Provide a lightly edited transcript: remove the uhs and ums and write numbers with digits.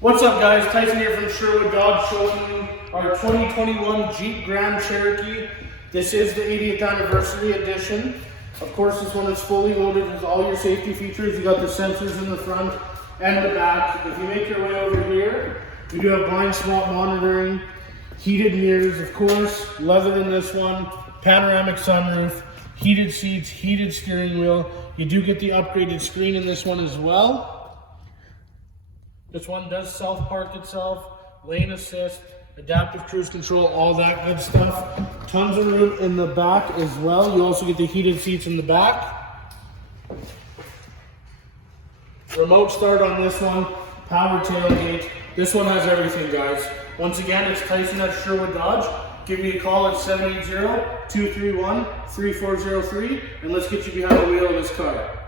What's up guys, Tyson here from Sherwood Dodge showing you our 2021 Jeep Grand Cherokee. This is the 80th anniversary edition. Of course this one is fully loaded with all your safety features. You got the sensors in the front and the back. If you make your way over here, we do have blind spot monitoring, heated mirrors of course, leather in this one, panoramic sunroof, heated seats, heated steering wheel. You do get the upgraded screen in this one as well. This one does self-park itself, lane assist, adaptive cruise control, all that good stuff. Tons of room in the back as well. You also get the heated seats in the back. Remote start on this one, power tailgate. This one has everything, guys. Once again, it's Tyson at Sherwood Dodge. Give me a call at 780-231-3403 and let's get you behind the wheel of this car.